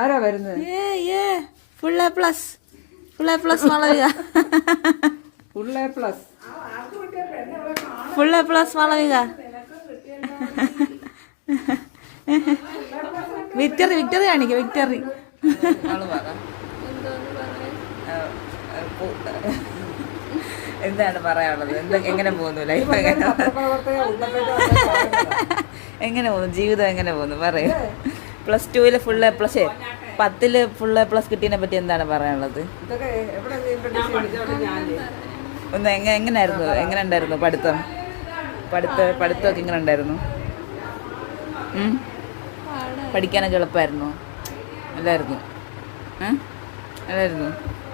ആരാ വരുന്നത്? Full A plus, full A plus Malavika, full A plus, full A plus Malavika. Victory, victory കാണിക്ക, victory. എന്താണ് പറയാനുള്ളത്? എങ്ങനെ പോകുന്നു ലൈഫ്? എങ്ങനെ പോകുന്നു ജീവിതം? എങ്ങനെ പോകുന്നു പറയൂ. +2 full A plus, 10 full A plus കിട്ടിയതിനെ പറ്റി എന്താണ് പറയാനുള്ളത്? ഒന്ന് എങ്ങനെയായിരുന്നു, എങ്ങനെ ഉണ്ടായിരുന്നു പഠിത്തമൊക്കെ എങ്ങനെ ഉണ്ടായിരുന്നു? പഠിക്കാനൊക്കെ എളുപ്പമായിരുന്നു? അല്ലായിരുന്നു? അല്ലായിരുന്നു?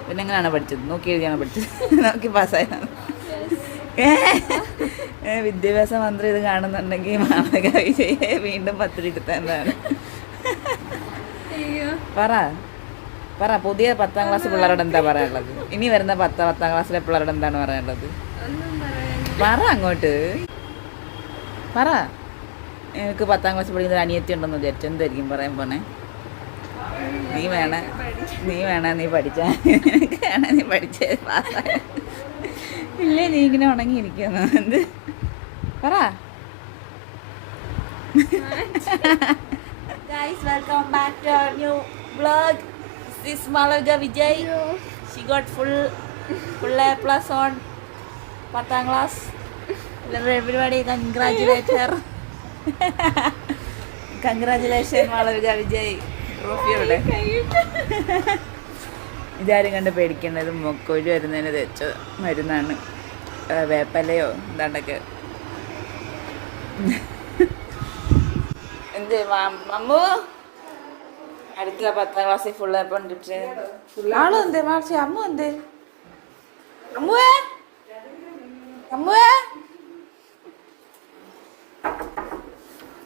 പിന്നെ എങ്ങനെയാണ് പഠിച്ചത്? നോക്കി എഴുതിയാണോ പഠിച്ചത്? നോക്കി പാസ്സായതാണ്? വിദ്യാഭ്യാസ മന്ത്രി ഇത് കാണുന്നുണ്ടെങ്കിൽ മാളവിക വിജയെ വീണ്ടും 10 എടുത്താണ്. പറ പുതിയ 10ാം ക്ലാസ് പിള്ളേരോട് എന്താ പറയാനുള്ളത്? ഇനി വരുന്ന 10ാം ക്ലാസ്സിലെ പിള്ളേരോട് എന്താണ് പറയാനുള്ളത്? പറ അങ്ങോട്ട് പറ. എനിക്ക് 10ാം ക്ലാസ് പഠിക്കുന്ന അനിയത്തി ഉണ്ടെന്ന് വിചാരിച്ചു. എന്തായിരിക്കും പറയാൻ പോണേ? നീ പഠിച്ചാ നീ പഠിച്ചേ പാസ്സായ. ഇല്ലേ നീ ഇങ്ങനെ ഉണങ്ങിയിരിക്കുന്നു. എന്ത് പറ. Guys, welcome back to our new vlog. This is Malavika Vijay. She got full A plus on 10ാം class. Everybody congratulate her. Congratulations Malavika Vijay. Trophy എവിടെ? ഇതാരും കണ്ട് പേടിക്കേണ്ടത് മൊക്കൊഴി വരുന്നതിന് തെച്ച മരുന്നാണ്. വേപ്പലയോ എന്താണ്ടൊക്കെ. എന്ത് മമ്മു അടുത്ത 10ാം ക്ലാസ്സിൽ ഫുൾ ആപ്പം കിട്ടിയ ആളും എന്തേ മാർച്ചി? അമ്മു എന്തേ? അമ്മുവേ അമ്മുവേ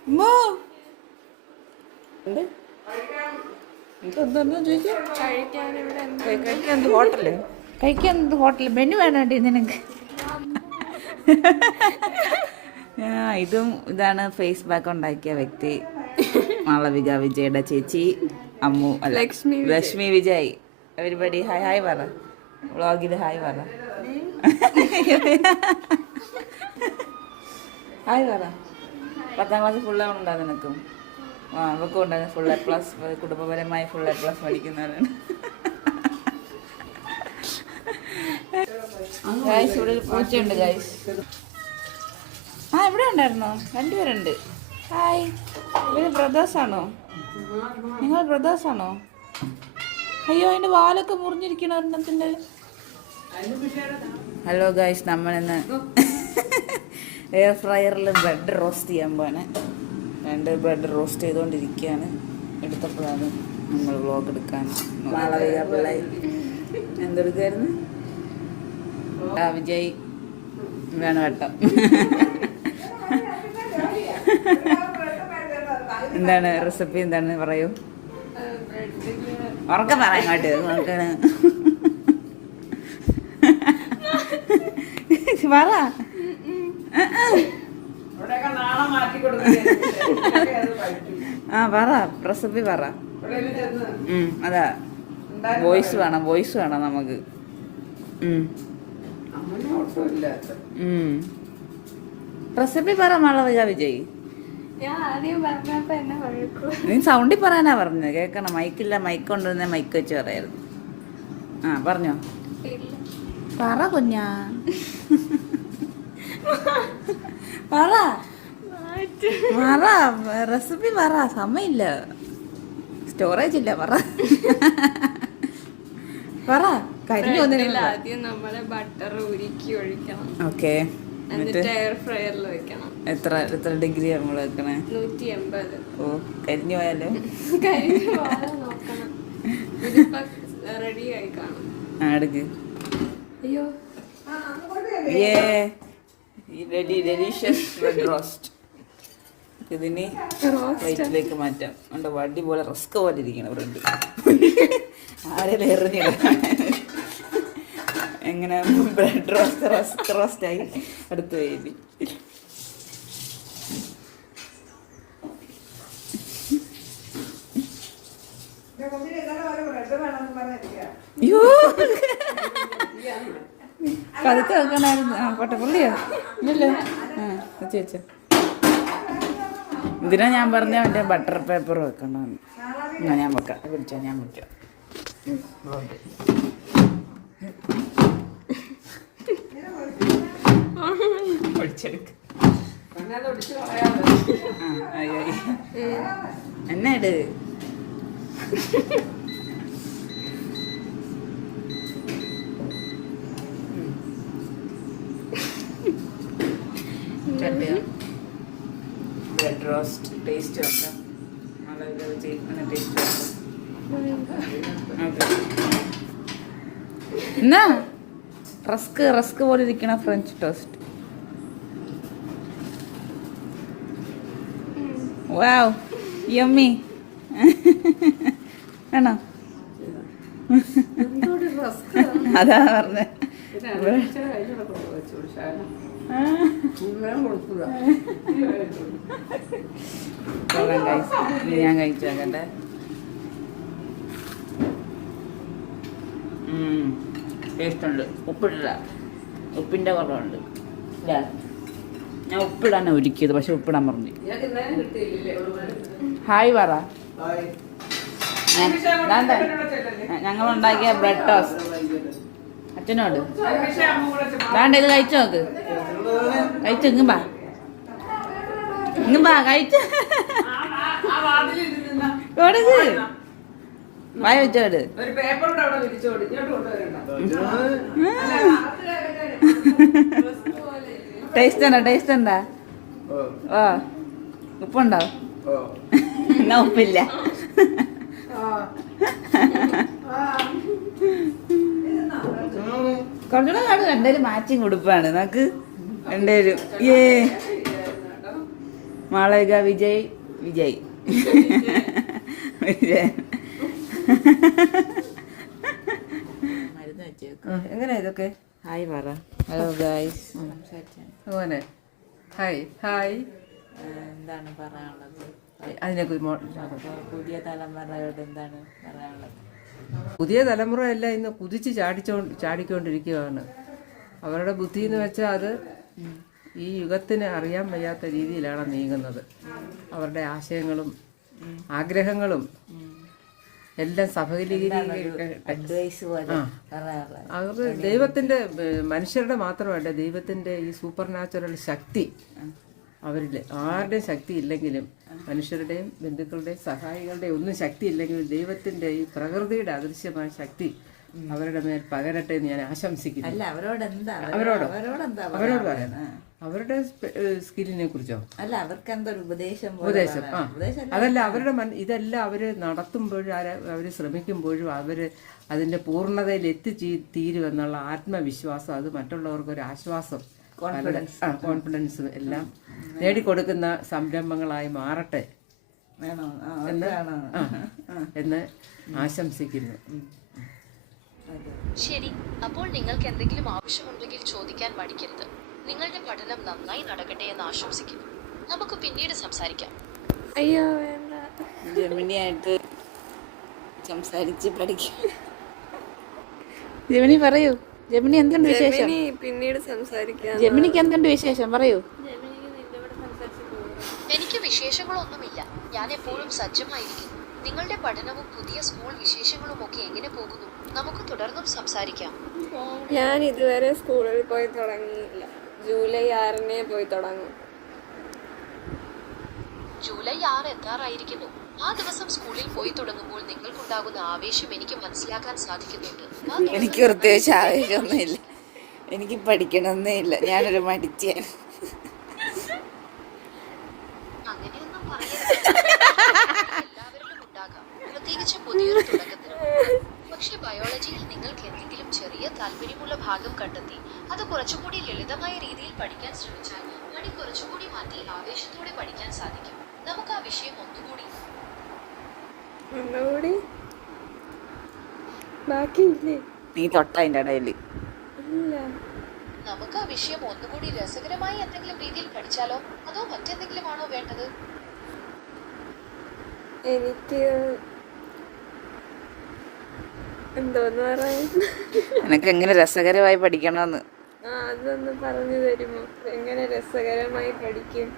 അമ്മു എന്ത് കഴിക്കാൻ ഹോട്ടല് മെനു വേണ്ടി നിനക്ക്? ഇതാണ് ഫേസ് ബാക്ക് ഉണ്ടാക്കിയ വ്യക്തി മാളവിക വിജയുടെ ചേച്ചി അമ്മു. അല്ല, ലക്ഷ്മി വിജയ്. എവരിബഡി ഹായ് പറ. വ്ളോഗിൽ ഹായ് പറ. ഹായ് പറ. 10ാം ക്ലാസ് ഫുൾ ഉണ്ടാ നിനക്കും? അവർക്കും ഉണ്ടായിരുന്നു ഫുൾ എ പ്ലസ്. കുടുംബപരമായി ഫുൾ എ പ്ലസ് പഠിക്കുന്നവരാണ്. ഗൈസ്, ഇവിടെ ഒരു പൂച്ചയുണ്ട് ഗൈസ്. ഇവിടെ ഉണ്ടായിരുന്നോ? 2 പേരുണ്ട്. ഹായ്. ഇവര് ബ്രദേഴ്സാണോ? നിങ്ങൾ ബ്രദേഴ്സാണോ? അയ്യോ, അതിൻ്റെ വാലൊക്കെ മുറിഞ്ഞിരിക്കണ ഒരെണ്ണത്തിൻ്റെ. ഹലോ ഗൈസ്, നമ്മളിന്ന് എയർ ഫ്രയറിൽ ബ്രെഡ് റോസ്റ്റ് ചെയ്യാൻ പോവാണ്. 2 ബ്രെഡ് റോസ്റ്റ് ചെയ്തുകൊണ്ടിരിക്കുകയാണ്. എടുത്തപ്പോഴാണ് നമ്മൾ വ്ളോഗ് എടുക്കാൻ. മാളവിക പിള്ളൈ എന്തെടുക്കായിരുന്നു? വിജയ് വേണം വെട്ടം. എന്താണ് റെസിപ്പി? എന്താണ് പറയൂ. ഉറക്കം പറ ഇങ്ങോട്ട് നോക്കണ. പറ. പറ റെസിപ്പി പറ. അതാ വോയിസ് വേണം നമുക്ക്. റെസിപ്പി പറ മാളവിക വിജയ്. നീ സൗണ്ടിൽ പറയാനാ പറഞ്ഞത്, കേൾക്കണം. മൈക്കില്ല, മൈക്ക് കൊണ്ടുവന്ന മൈക്ക് വെച്ച് പറയായിരുന്നു. പറഞ്ഞോ. പറ കുഞ്ഞാ, പറ റെസിപ്പി പറ. സമയമില്ല, സ്റ്റോറേജ് ഇല്ല. പറ കരിഞ്ഞു. ആദ്യം നമ്മള് ബട്ടർ ഉരുക്കി ഒഴിക്കണം. ഓക്കെ. എന്നിട്ട് എയർ ഫ്രയറിൽ വെക്കണം. എത്ര ഡിഗ്രി നമ്മൾ വെക്കണേ? 180. ഓ, കരിഞ്ഞു പോയാലോ? കരിഞ്ഞു പോയാലോ നോക്കണം. ഇതിപ്പോ റെഡി ആയി കാണും. എടുക്ക്. അയ്യോ, ഡെലീഷ്യസ് ബ്രെഡ് റോസ്റ്റ്. ഇതിന് പ്ലേറ്റിലേക്ക് മാറ്റാം. എൻ്റെ വടി പോലെ റസ്ക് പോലെ ഇരിക്കണം ബ്രെഡ്. ആരെങ്കിലും എറിഞ്ഞില്ല. എങ്ങനെ ബ്രെഡ് റോസ്റ്റായി അടുത്ത് വേദി. അയ്യോ പതുക്കെ വെക്കണായിരുന്നു. ആ പോട്ടെ പുള്ളിയോ ഇല്ലല്ലോ. ആ വെച്ച് വെച്ചോ. ഇതിനാ ഞാൻ പറഞ്ഞ മറ്റേ ബട്ടർ പേപ്പർ വെക്കണമെന്ന്. എന്നാ ഞാൻ വെക്കാം. പിടിച്ചോ, ഞാൻ പിടിച്ചോ. ഒഴിച്ചെടുക്ക. എന്നാ ഇട്. ബ്രെഡ് റോസ്റ്റ് ടേസ്റ്റ് നോക്കാം. ടേസ്റ്റ് എന്നാ റസ്ക് പോലെ ഇരിക്കണ ഫ്രഞ്ച് ടോസ്റ്റ്. വാവ് യമ്മി ആണോ? അതാ പറഞ്ഞ ഞാൻ കഴിച്ചോക്കട്ടെ. ടേസ്റ്റ് ഉണ്ട്. ഉപ്പിട്ടില്ല, ഉപ്പിൻ്റെ കുറവുണ്ട്. ഇല്ല ഞാൻ ഉപ്പിടാനാണ് ഒരുക്കിയത്, പക്ഷെ ഉപ്പിടാൻ പറഞ്ഞു. ഹായ് പറ. ഞങ്ങളുണ്ടാക്കിയ ബ്രെഡ് ടോസ്റ്റ് അച്ഛനോട് വേണ്ട. ഇത് കഴിച്ചു നോക്ക്. കഴിച്ചു ഇങ്ങും ബാ കഴിച്ചു കൊടുക്ക്. വായ വെച്ചോട്. ടേസ്റ്റ് ഉണ്ടാ? ഓ ഉപ്പുണ്ടോ? എന്നാ ഉപ്പില്ല. കുറച്ചുകൂടെ കാണും. രണ്ടുപേരും മാച്ചിങ് ഉടുപ്പാണ് നമുക്ക് രണ്ടുപേരും. മാളവിക വിജയ് വിജയ്. മരുന്ന് വെച്ചേക്കും. എങ്ങനെയാ ഇതൊക്കെ? ഹായ് പറ. Hello guys. അങ്ങനെ ഹായ് ഹായ്. എന്താണ് പറയാനുള്ളത്? അതിനെ പുതിയ തലമുറയോട് എന്താണ് പറയാനുള്ളത്? പുതിയ തലമുറയെല്ലാം ഇന്ന് കുതിച്ച് ചാടിക്കൊണ്ടിരിക്കുകയാണ്. അവരുടെ ബുദ്ധി എന്ന് വെച്ചാൽ അത് ഈ യുഗത്തിന് അറിയാൻ വയ്യാത്ത രീതിയിലാണ് നീങ്ങുന്നത്. അവരുടെ ആശയങ്ങളും ആഗ്രഹങ്ങളും എല്ലാം അവർ ദൈവത്തിന്റെ മനുഷ്യരുടെ മാത്രമല്ല, ദൈവത്തിന്റെ ഈ സൂപ്പർ നാച്ചുറൽ ശക്തി അവരിൽ ആരുടെയും ശക്തി ഇല്ലെങ്കിലും, മനുഷ്യരുടെയും ബന്ധുക്കളുടെയും സഹായികളുടെയും ഒന്നും ശക്തി ഇല്ലെങ്കിലും ദൈവത്തിന്റെ ഈ പ്രകൃതിയുടെ അദൃശ്യമായ ശക്തി അവരുടെ മേൽ പകരട്ടെ എന്ന് ഞാൻ ആശംസിക്കുന്നു. അവരോട് പറയാം. അവരുടെ സ്കില്ലിനെ കുറിച്ചോ അല്ല, അവർക്ക് എന്തൊരു ഉപദേശം. അതല്ല, അവരുടെ ഇതെല്ലാം അവര് നടത്തുമ്പോഴും അവര് ശ്രമിക്കുമ്പോഴും അവര് അതിന്റെ പൂർണ്ണതയിൽ തീരുമെന്നുള്ള ആത്മവിശ്വാസം, അത് മറ്റുള്ളവർക്കൊരു ആശ്വാസം, കോൺഫിഡൻസ് എല്ലാം നേടിക്കൊടുക്കുന്ന സംരംഭങ്ങളായി മാറട്ടെ എന്ന് ആശംസിക്കുന്നു. ശരി, അപ്പോൾ നിങ്ങൾക്ക് എന്തെങ്കിലും ആവശ്യമുണ്ടെങ്കിൽ ചോദിക്കാൻ മടിക്കരുത്. നിങ്ങളുടെ പഠനം നന്നായി നടക്കട്ടെ എന്ന് ആശംസിക്കുന്നു. നമുക്ക് പിന്നീട് സംസാരിക്കാം. അയ്യോ വേണ്ട. ജെമിനിയായിട്ട് സംസാരിച്ച് പഠിക്കാം. ജെമിനി പറയൂ. ജെമിനി എന്തുണ്ട് വിശേഷം? പിന്നീട് സംസാരിക്കാം. ജെമിനിക്ക് എന്തുണ്ട് വിശേഷം പറയൂ. എനിക്ക് വിശേഷങ്ങളൊന്നുമില്ല. ഞാൻ എപ്പോഴും സജ്ജമായിരിക്കും. നിങ്ങളുടെ പഠനവും പുതിയ സ്കൂൾ വിശേഷങ്ങളും ഒക്കെ എങ്ങനെ പോകുന്നു? നമുക്ക് തുടർന്നും സംസാരിക്കാം. ഞാൻ ഇതുവരെ സ്കൂളിൽ പോയി തുടങ്ങിയില്ല. ജൂലൈ 6 പോയി തുടങ്ങും. ജൂലൈ 6 എത്താറായിരിക്കുന്നു. ആ ദിവസം സ്കൂളിൽ പോയി തുടങ്ങുമ്പോൾ നിങ്ങൾക്കുണ്ടാകുന്ന ആവേശം എനിക്ക് മനസ്സിലാക്കാൻ സാധിക്കുന്നുണ്ട്. എനിക്ക് പ്രത്യേകിച്ച് ആവേശമൊന്നുമില്ല. എനിക്ക് പഠിക്കണമെന്നേ ഇല്ല. ഞാനൊരു മടിച്ചാണ്. അങ്ങനെയൊന്നും പറയരുത്. എല്ലാവരിലും ഉണ്ടാകാം, പ്രത്യേകിച്ച് പുതിയൊരു തുടക്കത്തിന്. പക്ഷെ ബയോളജിയിൽ നിങ്ങൾക്ക് എന്തെങ്കിലും ചെറിയ താല്പര്യമുള്ള ഭാഗം കണ്ടെത്തി അത് കുറച്ചുകൂടി ലളിതമായ രീതിയിൽ പഠിക്കാൻ ശ്രമിച്ചാൽ മടി കുറച്ചുകൂടി മാറ്റി ആവേശത്തോടെ പഠിക്കാൻ സാധിക്കും. നമുക്ക് ആ വിഷയം ഒന്നുകൂടി ബാക്കിയില്ലേ? നീ തൊട്ടതിൻ്റെ ഇടയിൽ നമുക്ക് ആ വിഷയം ഒന്നുകൂടി രസകരമായി എന്തെങ്കിലും രീതിയിൽ പഠിച്ചാലോ, അതോ മറ്റെന്തെങ്കിലും ആണോ വേണ്ടത്? എനിക്ക് എന്തോന്ന് പറയാൻ? നിനക്ക് എങ്ങനെ രസകരമായി പഠിക്കണമെന്ന്. അതൊന്ന് പറഞ്ഞു തരുമോ? എങ്ങനെ രസകരമായി പഠിക്കും?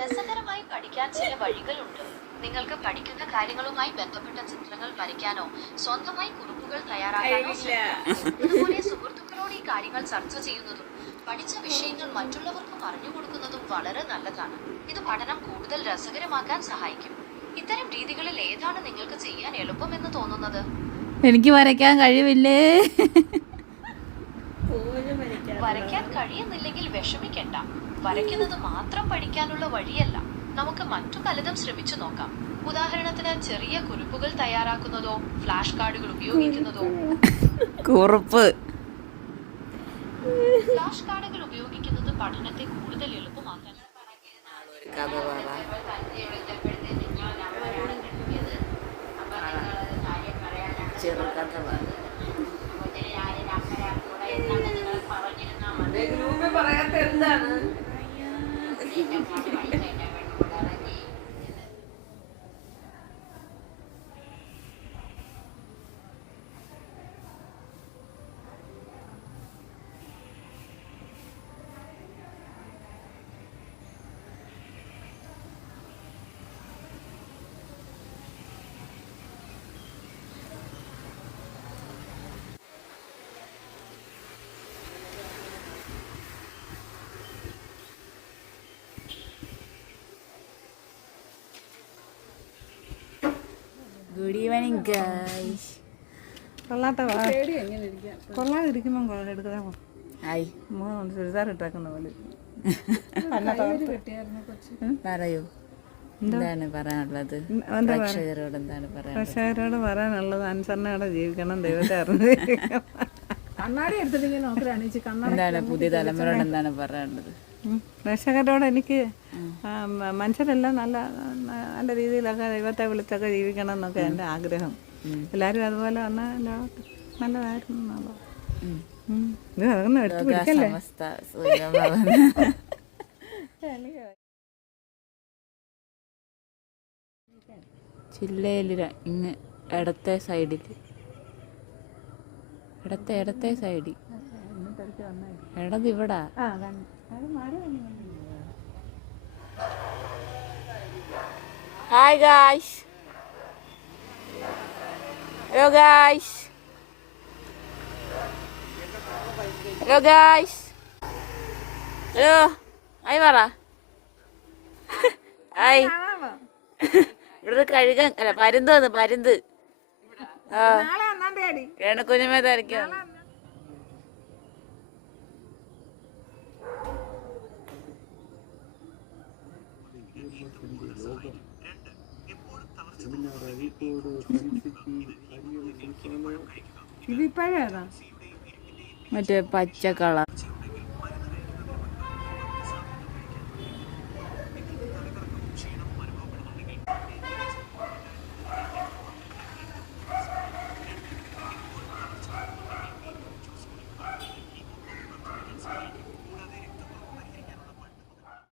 രസകരമായി പഠിക്കാൻ ചില വഴികളുണ്ട്. നിങ്ങൾക്ക് പഠിക്കുന്ന കാര്യങ്ങളുമായി ബന്ധപ്പെട്ട ചിത്രങ്ങൾ വരയ്ക്കാനോ സ്വന്തമായി കുറിപ്പുകൾ തയ്യാറാക്കാനോ ശ്രമിക്കാം. അതുപോലെ സുഹൃത്തുക്കളോട് ഈ കാര്യങ്ങൾ ചർച്ച ചെയ്യുന്നതും പഠിച്ച വിഷയങ്ങൾ മറ്റുള്ളവർക്ക് പറഞ്ഞു കൊടുക്കുന്നതും വളരെ നല്ലതാണ്. ഇത് പഠനം കൂടുതൽ രസകരമാക്കാൻ സഹായിക്കും. ഇത്തരം രീതികളിൽ ഏതാണ് നിങ്ങൾക്ക് ചെയ്യാൻ എളുപ്പമെന്ന് തോന്നുന്നത്? എനിക്ക് വരയ്ക്കാൻ കഴിവില്ലേ? വരയ്ക്കാൻ കഴിയുന്നില്ലെങ്കിൽ വിഷമിക്കണ്ട. വരയ്ക്കുന്നത് മാത്രം പഠിക്കാനുള്ള വഴിയല്ല. നമുക്ക് മറ്റു പലതും ശ്രമിച്ചു നോക്കാം. ഉദാഹരണത്തിന് ചെറിയ കുറിപ്പുകൾ തയ്യാറാക്കുന്നതോ ഫ്ലാഷ് കാർഡുകൾ ഉപയോഗിക്കുന്നതോ. കുറിപ്പ് ഫ്ലാഷ് കാർഡുകൾ ഉപയോഗിക്കുന്നത് പഠനത്തെ കൂടുതൽ എളുപ്പമാക്കാൻ കഥ പറ. ചെറുകഥ പറ. പറയാത്ത എന്താണ്? Good evening guys. കൊള്ളാതിരിക്കുമ്പം എടുക്കാൻ ഹായ്. ചുരിദാർ ഇട്ടേക്കുന്ന പോലെ. പറയൂ, എന്താണ് പറയാനുള്ളത്? പ്രേക്ഷകരോട് എന്താണ് പറയാനുള്ളത്? പ്രേക്ഷകരോട് പറയാനുള്ളത് അനുസരണയോടെ ജീവിക്കണം, ദൈവത്തെ അറിഞ്ഞിരിക്കണം. കണ്ണാടി എടുത്തിട്ട് നോക്കലാണ്. എന്താണ് പുതിയ തലമുറയോട് എന്താണ് പറയാനുള്ളത്? പ്രേക്ഷകരോട് എനിക്ക് മനുഷ്യരെല്ലാം നല്ല നല്ല രീതിയിലൊക്കെ ദൈവത്തെ വിളിച്ചൊക്കെ ജീവിക്കണം എന്നൊക്കെ എൻ്റെ ആഗ്രഹം. എല്ലാവരും അതുപോലെ വന്നാൽ നല്ലതായിരുന്നു എന്നുള്ളത്. ഇത് അതൊന്നും എടുത്ത് പിടിക്കല്ലേ. ജില്ലയിൽ ഇങ്ങ് ഇടത്തെ സൈഡിൽ, ഇടത്തെ സൈഡിൽ ഇടത് ഇവിടാ. Hi guys. Hello guys. Hello guys. Hello hi പറ. ഹായ്. ഇവിടെ കഴുകാൻ അല്ല പരുന്ത് വന്ന് പരുന്ത്. കുഞ്ഞമേതായിരിക്കും. മറ്റേ പച്ച കളർ